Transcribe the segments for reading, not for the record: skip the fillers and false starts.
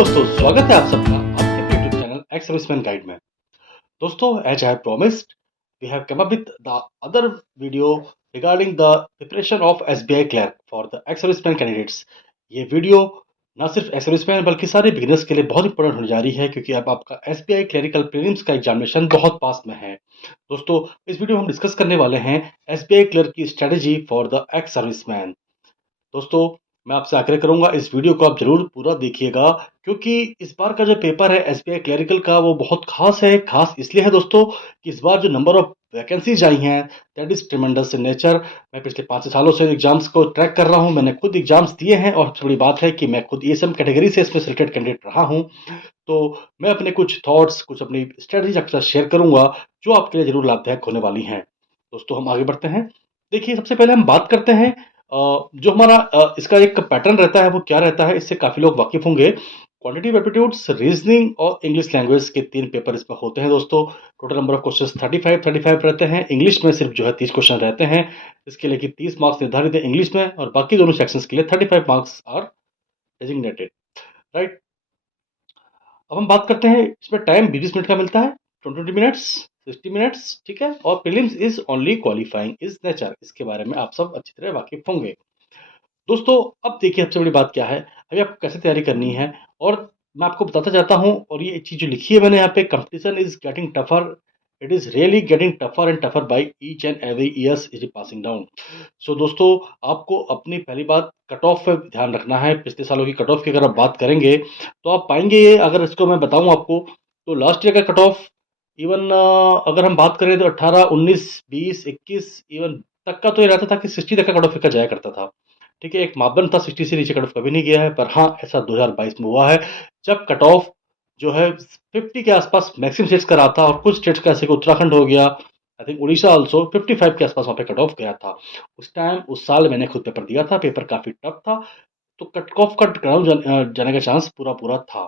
दोस्तों, स्वागत है आप सबका आपके YouTube channel ex serviceman guide में। दोस्तों, as I promised, we have come up with the other video regarding the preparation of SBI clerk for the ex serviceman candidates। ये वीडियो ना सिर्फ एक्स सर्विसमैन बल्कि सारे बिगिनर्स के लिए बहुत इंपॉर्टेंट होने जा रही है, क्योंकि अब आपका SBI क्लरिकल प्रीलिम्स का एग्जामिनेशन बहुत पास में है। दोस्तों, इस वीडियो में हम डिस्कस करने वाले हैं SBI क्लर्क की strategy for the ex serviceman. दोस्तों, मैं आपसे आग्रह करूंगा इस वीडियो को आप जरूर पूरा देखिएगा, क्योंकि इस बार का जो पेपर है एसबीआई क्लरिकल का वो बहुत खास है। खास इसलिए है दोस्तों कि इस बार जो नंबर ऑफ वैकेंसीज आई हैं that is tremendous in nature. मैं पिछले 5 सालों से एग्जाम्स को ट्रैक कर रहा हूं, मैंने खुद एग्जाम्स दिए हैं और सबसे बड़ी बात है कि मैं खुद ईएसएम कैटेगरी से इसमें सिलेक्टेड कैंडिडेट रहा हूं। तो मैं अपने कुछ थॉट्स, कुछ अपनी स्ट्रेटजी आपके साथ शेयर करूंगा जो आपके लिए जरूर लाभदायक होने वाली हैं। दोस्तों, हम आगे बढ़ते हैं। देखिए, सबसे पहले हम बात करते हैं जो हमारा इसका एक पैटर्न रहता है वो क्या रहता है, इससे काफी लोग वाकिफ होंगे। क्वांटिटेटिव एप्टीट्यूड्स, रीजनिंग और इंग्लिश लैंग्वेज के 3 पेपर इसमें होते हैं दोस्तों। टोटल नंबर ऑफ क्वेश्चंस 35 रहते हैं। इंग्लिश में सिर्फ जो है 30 क्वेश्चन रहते हैं। इसके लिए कि 30 मार्क्स निर्धारित है इंग्लिश में और बाकी दोनों सेक्शंस के लिए 35 मार्क्स आर डेजिग्नेटेड, राइट। अब हम बात करते हैं, इसमें टाइम 20 मिनट का मिलता है, 20 मिनट्स, 60 मिनट्स, ठीक है। और prelims is only qualifying is nature, इसके बारे में आप सब अच्छी तरह वाकिफ होंगे। दोस्तों, अब देखिए सबसे बड़ी बात क्या है, अभी आपको कैसे तैयारी करनी है और मैं आपको बताता जाता हूँ। और ये चीज जो लिखी है मैंने यहाँ पे, competition is getting tougher, it is really getting tougher and tougher by each and every years is passing down. So दोस्तों, आपको अपनी पहली बात कट ऑफ पे ध्यान रखना है। पिछले सालों की कट ऑफ की अगर आप बात करेंगे तो आप पाएंगे ये, अगर इसको मैं बताऊं आपको, तो लास्ट ईयर का कट ऑफ इवन अगर हम बात करें तो 18, 19, 20, 21 इवन तक का तो ये रहता था कि 60 तक का कट ऑफ का जाया करता था। ठीक है, एक मापदंड था, 60 से नीचे कट ऑफ कभी नहीं गया है। पर हाँ, ऐसा 2022 में हुआ है जब कट ऑफ जो है 50 के आसपास मैक्सिमम स्टेट्स का रहा था, और कुछ स्टेट्स का, जैसे कि उत्तराखंड हो गया, आई थिंक उड़ीसा ऑल्सो 55 के आसपास वहाँ पे कट ऑफ गया था। उस टाइम, उस साल मैंने खुद पेपर दिया था, पेपर काफी टफ था, तो कट ऑफ का ग्राउंड जाने का चांस पूरा पूरा था।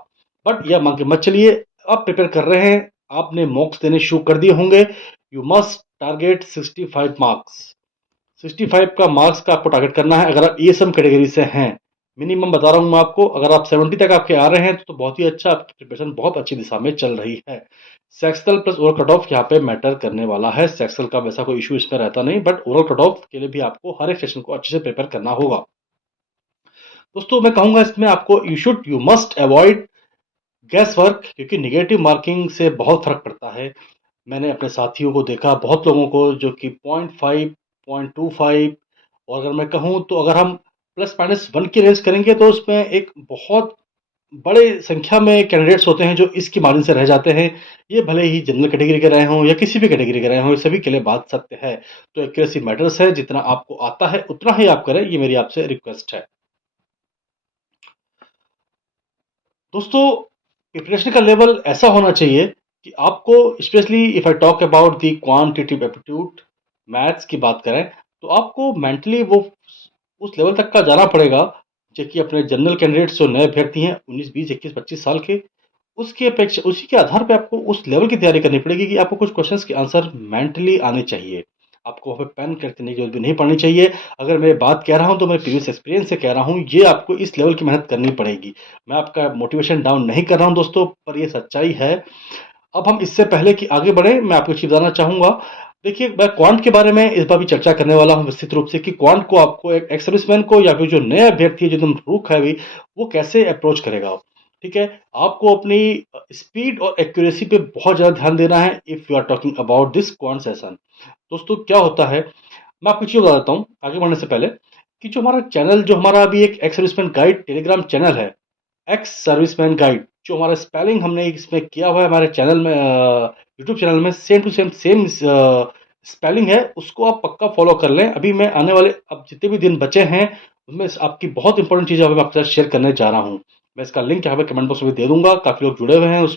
बट यह मान के मत चलिए, आप प्रिपेयर कर रहे हैं, आपने मॉक्स देने शुरू कर दिए होंगे। You must target 65 marks. 65 का मार्क्स का आपको टारगेट करना है अगर आप ईएसएम कैटेगरी से हैं। मिनिमम बता रहा हूं मैं आपको, अगर आप 70 तक आपके आ रहे हैं तो बहुत ही अच्छा, आपकी प्रिपरेशन बहुत अच्छी दिशा में चल रही है। Sectional plus overall cut off यहाँ पे मैटर करने वाला है। सेक्शनल का वैसा कोई इशू इसमें रहता नहीं, बट ओवरऑल कट ऑफ के लिए भी आपको हर एक सेक्शन को अच्छे से प्रिपेयर करना होगा। दोस्तों, मैं कहूंगा इसमें आपको you must avoid gas work, क्योंकि निगेटिव मार्किंग से बहुत फर्क पड़ता है। मैंने अपने साथियों को देखा, बहुत लोगों को, जो कि 0.5, 0.25, और अगर मैं कहूँ तो अगर हम प्लस माइनस 1 की रेंज करेंगे तो उसमें एक बहुत बड़े संख्या में कैंडिडेट्स होते हैं जो इसकी मार्जिन से रह जाते हैं। ये भले ही जनरल कैटेगरी के रहे हों या किसी भी कैटेगरी के रहे हों, ये सभी के लिए बात सत्य है। तो एक्यूरेसी मैटर्स है, जितना आपको आता है उतना ही आप करें, ये मेरी आपसे रिक्वेस्ट है। दोस्तों, प्रिपरेशन का लेवल ऐसा होना चाहिए कि आपको, specially if I talk about the quantitative aptitude, maths की बात करें, तो आपको मेंटली वो उस लेवल तक का जाना पड़ेगा जो कि अपने जनरल कैंडिडेट्स जो नए अभ्यर्थी हैं 19, 20, 21, 25 साल के, उसकी अपेक्षा, उसी के आधार पे आपको उस लेवल की तैयारी करनी पड़ेगी कि आपको कुछ क्वेश्चंस के आंसर मेंटली आने चाहिए। आपको वहाँ पे पेन करने की जरूरत भी नहीं पड़नी चाहिए। अगर मैं बात कह रहा हूँ तो मैं प्रीवियस एक्सपीरियंस से कह रहा हूँ, ये आपको इस लेवल की मेहनत करनी पड़ेगी। मैं आपका मोटिवेशन डाउन नहीं कर रहा हूँ दोस्तों, पर ये सच्चाई है। अब हम इससे पहले कि आगे बढ़े, मैं आपको चीज बताना चाहूंगा। देखिए, मैं क्वांट के बारे में इस बार भी चर्चा करने वाला हूं विस्तृत रूप से, कि क्वांट को आपको एक एक्स सर्विसमैन को या फिर जो नया अभ्यर्थी है जो एकदम रूख है अभी, वो कैसे अप्रोच करेगा। ठीक है, आपको अपनी स्पीड और एक्यूरेसी पे बहुत ज्यादा ध्यान देना है if you are talking about this quant session. दोस्तों, क्या होता है, मैं आपको चीज बता देता हूँ आगे बढ़ने से पहले, कि जो हमारा चैनल, जो हमारा अभी एक x serviceman guide Telegram channel है, एक्स सर्विसमैन गाइड, जो हमारा स्पेलिंग हमने इसमें किया हुआ है हमारे चैनल में, यूट्यूब चैनल में, सेम टू सेम स्पेलिंग है, उसको आप पक्का फॉलो कर लें। अभी मैं आने वाले, अब जितने भी दिन बचे हैं उसमें आपकी बहुत इंपॉर्टेंट चीज़ मैं आपके साथ शेयर करने जा रहा हूँ। मैं इसका लिंक यहाँ पे कमेंट बॉक्स में दे दूंगा, काफी लोग जुड़े हुए हैं उस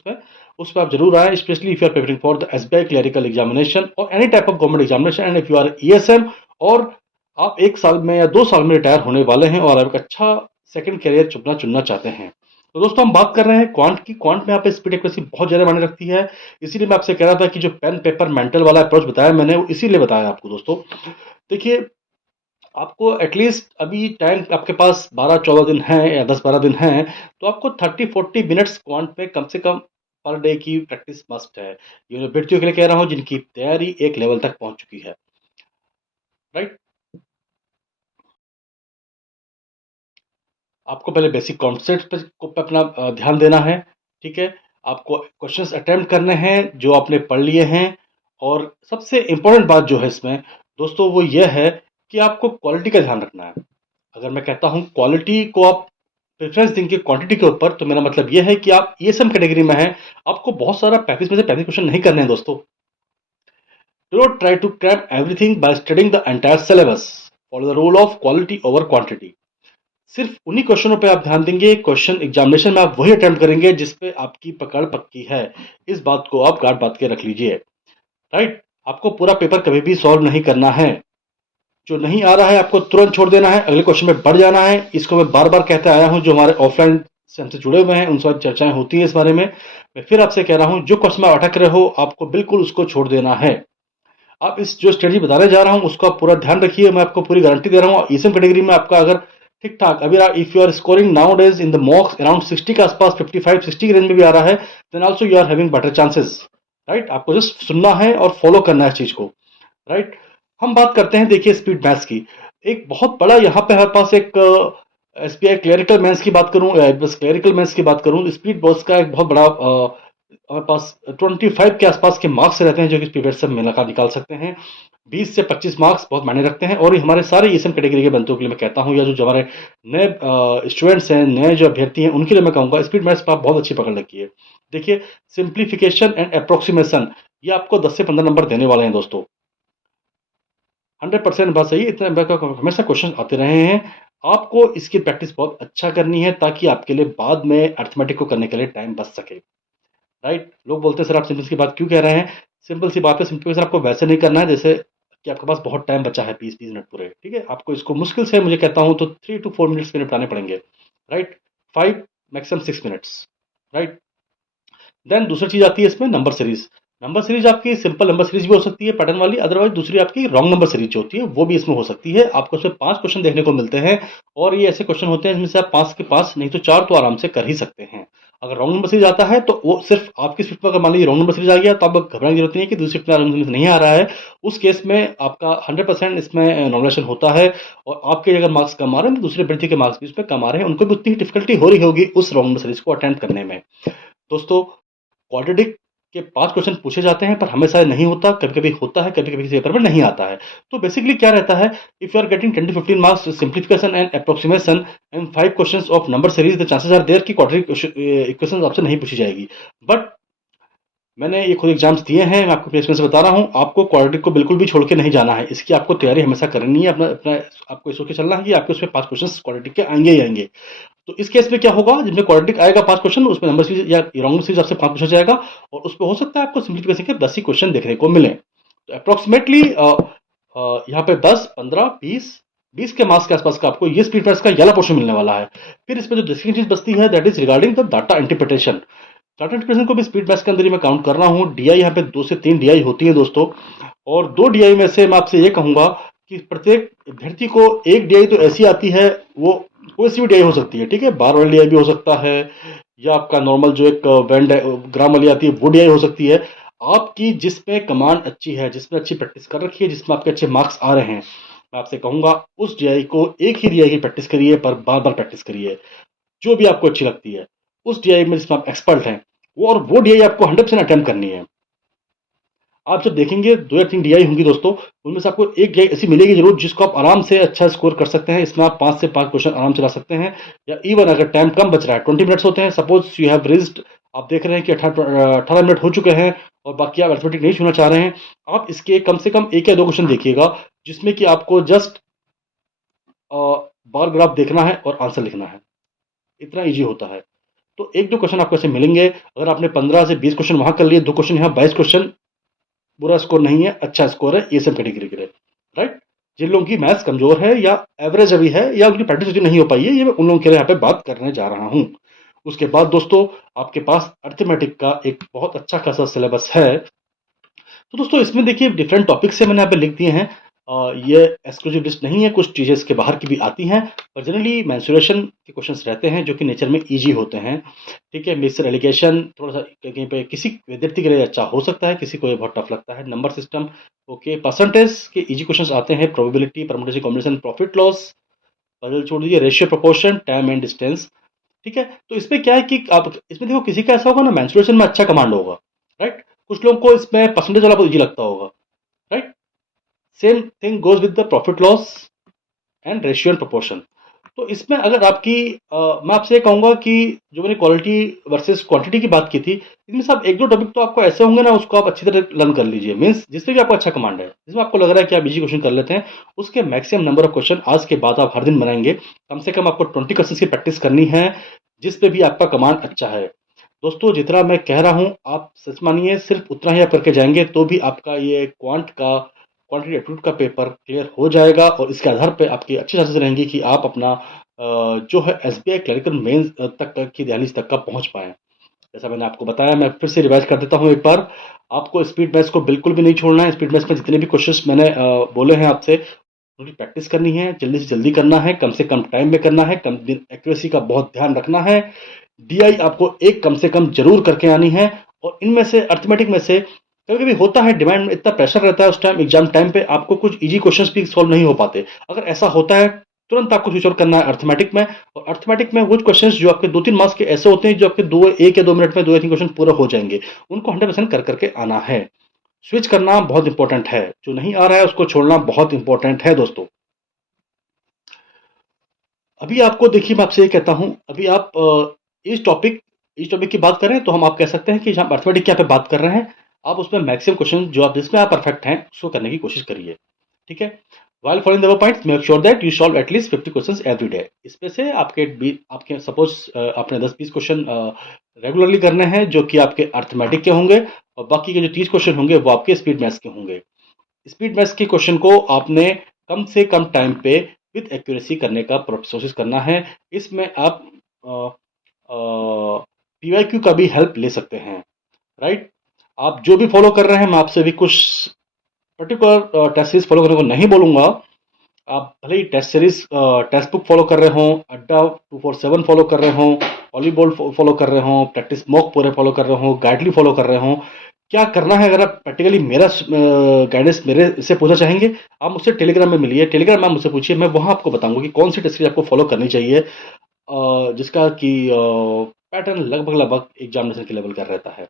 पर आप जरूर आए, specially if you are preparating for the SBI clerical examination और any type of government examination, and if you are ESM, और आप 1 साल में या 2 साल में रिटायर होने वाले हैं और आप एक अच्छा सेकंड करियर चुनना चाहते हैं। तो दोस्तों, हम बात कर रहे हैं क्वांट की। क्वांट में यहाँ पे स्पीड एक्यूरेसी बहुत ज्यादा मायने रखती है। इसीलिए मैं आपसे कह रहा था कि जो पेन पेपर मेंटल वाला अप्रोच बताया मैंने, वो इसीलिए बताया आपको। दोस्तों, देखिए, आपको एटलीस्ट अभी टाइम आपके पास 12-14 दिन है या 10-12 दिन है, तो आपको 30-40 मिनट्स क्वांट में कम से कम पर डे की प्रैक्टिस मस्ट है। ये जो व्यक्तियों के लिए कह रहा हूँ जिनकी तैयारी एक लेवल तक पहुंच चुकी है। राइट। आपको पहले बेसिक कॉन्सेप्ट पे अपना ध्यान देना है। ठीक है। आपको क्वेश्चंस अटेम्प्ट करने हैं जो आपने पढ़ लिए हैं। और सबसे इंपॉर्टेंट बात जो है इसमें दोस्तों वो ये है कि आपको क्वालिटी का ध्यान रखना है। अगर मैं कहता हूँ क्वालिटी को आप प्रेफरेंस देंगे क्वांटिटी के ऊपर, तो मेरा मतलब यह है कि आप ईएसएम कैटेगरी में हैं, आपको बहुत सारा 35 में से 35 क्वेश्चन नहीं करने हैं दोस्तों। Do not try to crap everything by studying the entire syllabus. Follow the rule of quality over quantity. सिर्फ उन्हीं क्वेश्चनों पे आप ध्यान देंगे, क्वेश्चन एग्जामिनेशन में आप वही अटेम्प्ट करेंगे जिसपे आपकी पकड़ पक्की है। इस बात को आप गांठ बांध के रख लीजिए। राइट। आपको पूरा पेपर कभी भी सॉल्व नहीं करना है। जो नहीं आ रहा है आपको तुरंत छोड़ देना है, अगले क्वेश्चन में बढ़ जाना है। इसको मैं बार बार कहते आया हूं, जो हमारे ऑफलाइन से हमसे जुड़े हुए हैं उनसे चर्चाएं होती है इस बारे में। मैं फिर आपसे कह रहा हूं, जो क्वेश्चन में अटक रहे हो आपको बिल्कुल उसको छोड़ देना है। आप इस जो स्ट्रेटजी बताने जा रहा हूं उसको आप पूरा ध्यान रखिए, मैं आपको पूरी गारंटी दे रहा हूं। ईसएम कैटेगरी में आपका अगर ठीक ठाक अभी if you are scoring now days in the mocks around 60 के आसपास, 55-60 के रेंज में भी आ रहा है, then also you are having better chances. Right. आपको जस्ट सुनना है और फॉलो करना है इस चीज को। राइट। हम बात करते हैं देखिए स्पीड मैथ्स की। एक बहुत बड़ा यहाँ पे हमारे पास एक एसबीआई क्लरिकल मेंस की बात करूं, बस क्लरिकल मेंस की बात करूं, स्पीड बॉस का एक बहुत बड़ा हमारे पास 25 के आसपास के मार्क्स रहते हैं जो कि स्पीड से मिला निकाल सकते हैं। 20 से 25 मार्क्स बहुत मायने रखते हैं। और ये हमारे सारे ईएसएम कैटेगरी के बंदों के लिए मैं कहता हूँ, या जो हमारे नए स्टूडेंट्स हैं, नए जो अभ्यर्थी हैं, उनके लिए मैं कहूँगा स्पीड मैथ्स पर आप बहुत अच्छी पकड़ रखिए। देखिए सिंप्लीफिकेशन एंड अप्रोक्सीमेशन ये आपको 10 से 15 नंबर देने वाले हैं दोस्तों। 100% बात सही है। इतना हमेशा क्वेश्चन आते रहे हैं। आपको इसकी प्रैक्टिस बहुत अच्छा करनी है ताकि आपके लिए बाद में अर्थमेटिक को करने के लिए टाइम बच सके। राइट। लोग बोलते हैं सर आप सिंपल की बात क्यों कह रहे हैं। सिंपल सी बात है, सिंपल आपको वैसे नहीं करना है जैसे कि आपके पास बहुत टाइम बचा है, 20-20 मिनट पूरे। ठीक है। आपको इसको मुश्किल से मुझे कहता हूं तो 3 to 4 मिनट्स में निपटाने पड़ेंगे। Right. 5 maximum 6 minutes. Right. Then दूसरी चीज आती है इसमें नंबर सीरीज। नंबर सीरीज आपकी सिंपल नंबर सीरीज भी हो सकती है पैटर्न वाली, अदरवाइज दूसरी आपकी रॉन्ग नंबर सीरीज जो होती है वो भी इसमें हो सकती है। आपको इसमें 5 क्वेश्चन देखने को मिलते हैं और ये ऐसे क्वेश्चन होते हैं जिसमें से आप 5 के 5 नहीं तो 4 तो आराम से कर ही सकते हैं। अगर रॉन्ग नंबर सीरीज आता है तो वो सिर्फ आपकी स्विफ्ट में, अगर मान लीजिए रॉन्ग नंबर सीरीज आ गया तो अब घबराने की जरूरत नहीं है कि दूसरी स्विफ्ट में रॉन्ग नंबर नहीं आ रहा है। उस केस में आपका 100% इसमें नॉमिनेशन होता है। और आपके अगर मार्क्स कम आ रहे हैं तो दूसरे अभ्यर्थी के मार्क्स भी उसमें कम आ रहे हैं, उनको भी उतनी डिफिकल्टी हो रही होगी उस रॉन्ग नंबर सीरीज को अटेम्प्ट करने में। दोस्तों क्वाड्रेटिक के 5 क्वेश्चन पूछे जाते हैं पर हमेशा नहीं होता, कभी कभी होता है, कभी कभी किसी पेपर में नहीं आता है। तो बेसिकली क्या रहता है, if you are getting 10 to 15 marks simplification and approximation and 5 questions of number series, the chances are there कि क्वाड्रेटिक इक्वेशन आपसे नहीं पूछी जाएगी। बट मैंने ये खुद एग्जाम्स दिए हैं, मैं आपको प्लेसमेंट से बता रहा हूँ, आपको क्वाड्रेटिक को बिल्कुल भी छोड़ के नहीं जाना है। इसकी आपको तैयारी हमेशा करनी है। अपना अपना आपको सोच के चलना है कि आपके उसमें 5 क्वेश्चन क्वाड्रेटिक के आएंगे ही आएंगे। तो इस केस में क्या होगा, जिसमें क्वाड्रेटिक आएगा 5 क्वेश्चन, उसमें नंबर सीरीज या रॉन्ग सीरीज आपसे 5 पूछा जाएगा और उसमें हो सकता है आपको सिंप्लीफिकेशन के 10 ही क्वेश्चन देखने को मिले। तो अप्रोक्सीमेटली यहाँ पे 10, 15, 20 के मार्क्स के आसपास का आपको ये स्पीड टेस्ट का येलो पोर्शन मिलने वाला है। फिर इसमें जो दूसरी चीज बचती है that is regarding the data interpretation. Data interpretation को भी स्पीड टेस्ट के अंदर ही मैं काउंट कर रहा हूँ। डीआई यहाँ पे 2 से 3 डीआई होती है दोस्तों। और 2 डीआई में से मैं आपसे ये कहूंगा कि प्रत्येक अभ्यर्थी को एक डीआई तो ऐसी आती है, वो कोई सी भी डीआई हो सकती है। ठीक है। बार वाली डीआई भी हो सकता है, या आपका नॉर्मल जो एक वेन ग्राम वाली आती है वो डीआई हो सकती है। आपकी जिसमें कमांड अच्छी है, जिसमें अच्छी प्रैक्टिस कर रखी है, जिसमें आपके अच्छे मार्क्स आ रहे हैं, मैं आपसे कहूंगा उस डीआई को, एक ही डीआई की प्रैक्टिस करिए पर बार बार प्रैक्टिस करिए। जो भी आपको अच्छी लगती है उस डीआई में जिसमें आप एक्सपर्ट हैं, वो और वो डीआई आपको 100% अटेम्प्ट करनी है। आप जब देखेंगे 2 या 3 डीआई होंगी दोस्तों, उनमें से आपको एक डीआई ऐसी मिलेगी जरूर जिसको आप आराम से अच्छा स्कोर कर सकते हैं। इसमें आप 5 से 5 क्वेश्चन आराम से ला सकते हैं। या इवन अगर टाइम कम बच रहा है, 20 मिनट्स होते हैं, सपोज यू हैव रीच्ड, आप देख रहे हैं कि 18 मिनट हो चुके हैं और बाकी आप अर्थमेटिक नहीं छूना चाह रहे हैं, आप इसके कम से कम 1 या 2 क्वेश्चन देखिएगा जिसमें कि आपको जस्ट बार ग्राफ देखना है और आंसर लिखना है। इतना ईजी होता है। तो 1-2 क्वेश्चन आपको ऐसे मिलेंगे। अगर आपने 15 से 20 क्वेश्चन वहां कर लिए, 2 क्वेश्चन यहाँ, 22 क्वेश्चन, बुरा स्कोर नहीं है, अच्छा स्कोर है ये सब कैटेगरी के लिए। राइट। जिन लोगों की मैथ्स कमजोर है या एवरेज अभी है या उनकी प्रैक्टिस उतनी नहीं हो पाई है, ये मैं उन लोगों के लिए यहाँ पे बात करने जा रहा हूँ। उसके बाद दोस्तों आपके पास अर्थमेटिक का एक बहुत अच्छा खासा सिलेबस है। तो दोस्तों इसमें देखिए डिफरेंट टॉपिक्स से मैंने यहाँ पे लिख दिए हैं। ये एक्सक्लूसिव लिस्ट नहीं है, कुछ चीज़ें इसके बाहर की भी आती हैं, पर जनरली मेंस्ट्रुएशन के क्वेश्चंस रहते हैं जो कि नेचर में इजी होते हैं। ठीक है, मिक्सर एलिगेशन थोड़ा सा कहीं पे किसी विद्यार्थी के लिए अच्छा हो सकता है, किसी को ये बहुत टफ लगता है। नंबर सिस्टम ओके, परसेंटेज के इजी क्वेश्चंस आते हैं, probability, permutation, combination, profit loss, puzzle छोड़ दीजिए, ratio, proportion, time and distance. ठीक है, तो इसमें क्या है कि आप इसमें देखो किसी का ऐसा होगा ना मेंस्ट्रुएशन में अच्छा कमांड होगा, राइट, कुछ लोगों को इसमें परसेंटेज वाला बहुत इजी लगता होगा, right. Same thing goes with the profit loss and ratio and proportion. तो इसमें अगर आपकी मैं आपसे ये कहूंगा कि जो मैंने क्वालिटी वर्सेस क्वांटिटी की बात की थी, इसमें सब एक दो टॉपिक तो आपको ऐसे होंगे ना, उसको आप अच्छी तरह लर्न कर लीजिए, मीन्स जिसमें भी आपको अच्छा कमांड है, जिसमें आपको लग रहा है कि आप इजी क्वेश्चन कर लेते हैं, उसके मैक्सिमम नंबर ऑफ क्वेश्चन आज के बाद आप हर दिन बनाएंगे। कम से कम आपको 20 क्वेश्चन की प्रैक्टिस करनी है, जिसपे भी आपका कमांड अच्छा है। दोस्तों जितना मैं कह रहा हूँ आप सच मानिए, सिर्फ उतना ही आप करके जाएंगे तो भी आपका ये क्वांटिटी एप्टीट्यूड का पेपर क्लियर हो जाएगा, और इसके आधार पे आपकी अच्छी चांसेस रहेंगी कि आप अपना जो है एसबीआई क्लरिकल मेंस तक की दहलीज तक का पहुंच पाए। जैसा मैंने आपको बताया, मैं फिर से रिवाइज कर देता हूँ एक बार, आपको स्पीड मैथ्स को बिल्कुल भी नहीं छोड़ना है। स्पीड मैथ्स में जितने भी क्वेश्चंस मैंने बोले हैं आपसे, उनकी प्रैक्टिस करनी है, जल्दी से जल्दी करना है, कम से कम टाइम में करना है, कम दिन एक्यूरेसी का बहुत ध्यान रखना है। डीआई आपको एक कम से कम जरूर करके आनी है, और इनमें से अर्थमेटिक में से कभी कभी होता है डिमांड में इतना प्रेशर रहता है उस टाइम एग्जाम टाइम पे, आपको कुछ इजी क्वेश्चंस भी सॉल्व नहीं हो पाते। अगर ऐसा होता है तुरंत आपको स्विच आउट करना है अर्थमेटिक में, और अर्थमेटिक में वो क्वेश्चंस जो आपके 2-3 मार्क्स के ऐसे होते हैं जो आपके 1 या 2 मिनट में 2 या 3 क्वेश्चन पूरा हो जाएंगे, उनको 100% कर करके आना है। स्विच करना बहुत इंपॉर्टेंट है, जो नहीं आ रहा है उसको छोड़ना बहुत इंपॉर्टेंट है दोस्तों। अभी आपको देखिए, मैं आपसे ये कहता हूं, अभी आप इस टॉपिक की बात करें तो हम आप कह सकते हैं कि हम अर्थमेटिक की यहाँ पे बात कर रहे हैं, आप उसमें मैक्सिमम क्वेश्चन जो आप जिसमें आप परफेक्ट हैं उसको करने की कोशिश करिए। ठीक है, while following the above points make sure that you solve at least 50 questions every day. इसमें से आपके सपोज आपने 10-20 क्वेश्चन रेगुलरली करने हैं जो कि आपके अर्थमेटिक के होंगे, और बाकी के जो 30 क्वेश्चन होंगे वो आपके स्पीड मैथ्स के होंगे। स्पीड मैथ्स के क्वेश्चन को आपने कम से कम टाइम पे विद एक्यूरेसी करने का कोशिश करना है। इसमें आप पीवाईक्यू का भी हेल्प ले सकते हैं, राइट। आप जो भी फॉलो कर रहे हैं, मैं आपसे भी कुछ पर्टिकुलर टेस्ट सीरीज फॉलो करने को नहीं बोलूंगा। आप भले ही टेस्ट बुक फॉलो कर रहे हो, अड्डा 247 फॉलो कर रहे हो, वॉलीबॉल फॉलो कर रहे हो, प्रैक्टिस मॉक पूरे फॉलो कर रहे हो, गाइडली फॉलो कर रहे हो, क्या करना है, अगर आप प्रैक्टिकली मेरा गाइडेंस मेरे से पूछना चाहेंगे, आप मुझसे टेलीग्राम में मिलिए, टेलीग्राम में मुझसे पूछिए, मैं वहां आपको बताऊंगा कि कौन सी टेस्ट सीरीज आपको फॉलो करनी चाहिए, जिसका कि पैटर्न लगभग लगभग एग्जामिनेशन के लेवल का रहता है।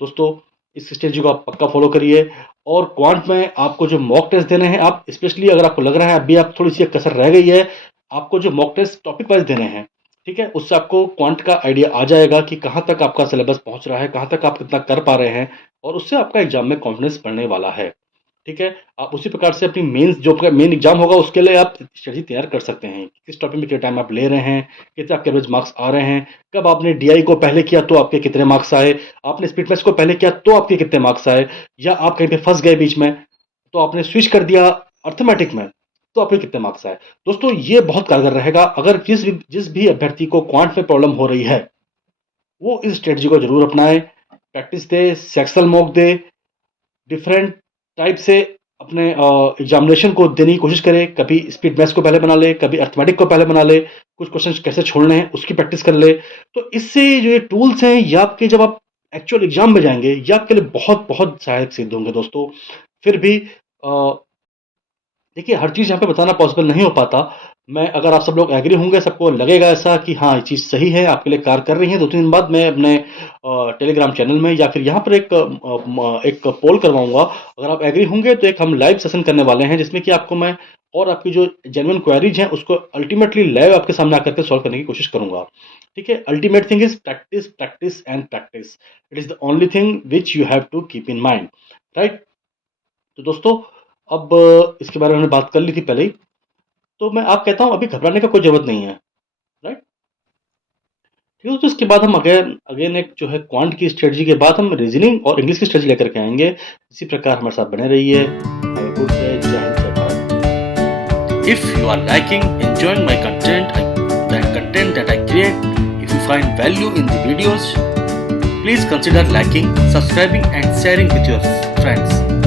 दोस्तों इस स्ट्रेटजी को आप पक्का फॉलो करिए, और क्वांट में आपको जो मॉक टेस्ट देने हैं, आप स्पेशली अगर आपको लग रहा है अभी आप थोड़ी सी कसर रह गई है, आपको जो मॉक टेस्ट टॉपिक वाइज देने हैं, ठीक है, उससे आपको क्वांट का आइडिया आ जाएगा कि कहाँ तक आपका सिलेबस पहुंच रहा है, कहाँ तक आप कितना कर पा रहे हैं, और उससे आपका एग्जाम में कॉन्फिडेंस बढ़ने वाला है। ठीक है, आप उसी प्रकार से अपनी जो मेन एग्जाम होगा उसके लिए आप स्ट्रेटजी तैयार कर सकते हैं, किस टॉपिक में कितना टाइम आप ले रहे हैं, कितने आपके एवरेज मार्क्स आ रहे हैं, कब आपने डीआई को पहले किया तो आपके कितने मार्क्स आए, आपने स्पीड मैथ्स को पहले किया तो आपके कितने मार्क्स आए, या आप कहीं पे फंस गए बीच में तो आपने स्विच कर दिया अर्थमेटिक में तो आपके कितने मार्क्स आए। दोस्तों ये बहुत कारगर रहेगा, अगर जिस भी अभ्यर्थी को क्वांट में प्रॉब्लम हो रही है वो इस स्ट्रेटजी को जरूर अपनाए, प्रैक्टिस दे, सेक्शनल मॉक दे, डिफरेंट टाइप से अपने एग्जामिनेशन को देने की कोशिश करें, कभी स्पीड मैथ्स को पहले बना ले, कभी अर्थमेटिक को पहले बना ले, कुछ क्वेश्चन कैसे छोड़ने हैं उसकी प्रैक्टिस कर ले। तो इससे जो ये टूल्स हैं ये आपके जब आप एक्चुअल एग्जाम में जाएंगे ये आपके लिए बहुत बहुत सहायक सिद्ध होंगे दोस्तों। फिर भी देखिए हर चीज़ यहाँ पे बताना पॉसिबल नहीं हो पाता, मैं अगर आप सब लोग एग्री होंगे, सबको लगेगा ऐसा कि हाँ ये चीज़ सही है, आपके लिए कार्य कर रही है, 2-3 दिन बाद मैं अपने टेलीग्राम चैनल में या फिर यहाँ पर एक पोल करवाऊंगा। अगर आप एग्री होंगे तो एक हम लाइव सेशन करने वाले हैं जिसमें कि आपको मैं और आपकी जो जेन्युइन क्वेरीज हैं उसको अल्टीमेटली लाइव आपके सामने आकर के सॉल्व करने की कोशिश करूंगा। ठीक है, ultimate thing is practice practice and practice, it is the only thing which you have to keep in mind, right. तो दोस्तों अब इसके बारे में हमने बात कर ली थी पहले ही, तो मैं आप कहता हूं अभी घबराने का कोई जरूरत नहीं है, राइट। ठीक है, तो इसके बाद हम अगेन एक जो है क्वांट की स्ट्रेटजी के बाद हम रीजनिंग और इंग्लिश की स्ट्रेटजी लेकर के आएंगे। इसी प्रकार हमारे साथ बने रहिए। जय हिंद, जय Bharat. If you are liking, enjoying my content, the content that I create, if you find value in the videos, please consider liking, subscribing and sharing with your friends.